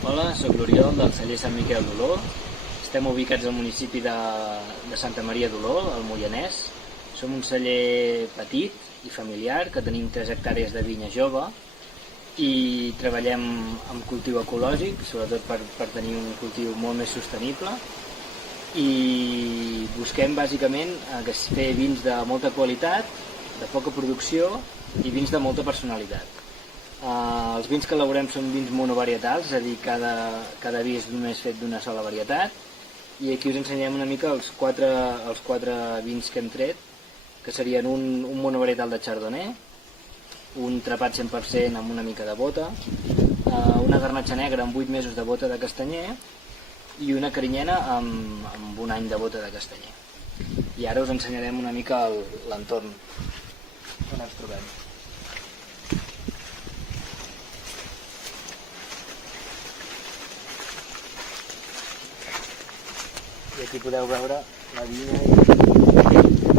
Hola, sóc l'Oriol del celler Sant Miquel d'Oló. Estem ubicats al municipi de Santa Maria d'Oló, al Moianès. Som un celler petit i familiar que tenim 3 hectàrees de vinya jove i treballem amb cultiu ecològic, sobretot per tenir un cultiu molt més sostenible, i busquem bàsicament fer vins de molta qualitat, de poca producció i vins de molta personalitat. Els vins que elaborem són vins monovarietals, és a dir, cada vi és només fet d'una sola varietat, i aquí us ensenyem una mica els quatre vins que hem tret, que serien un monovarietal de Chardonnay, un trepat 100% amb una mica de bota, una garnatxa negra amb 8 mesos de bota de castanyer i una carinyena amb un any de bota de castanyer. I ara us ensenyarem una mica l'entorn on ens trobem. I aquí podeu veure la vinya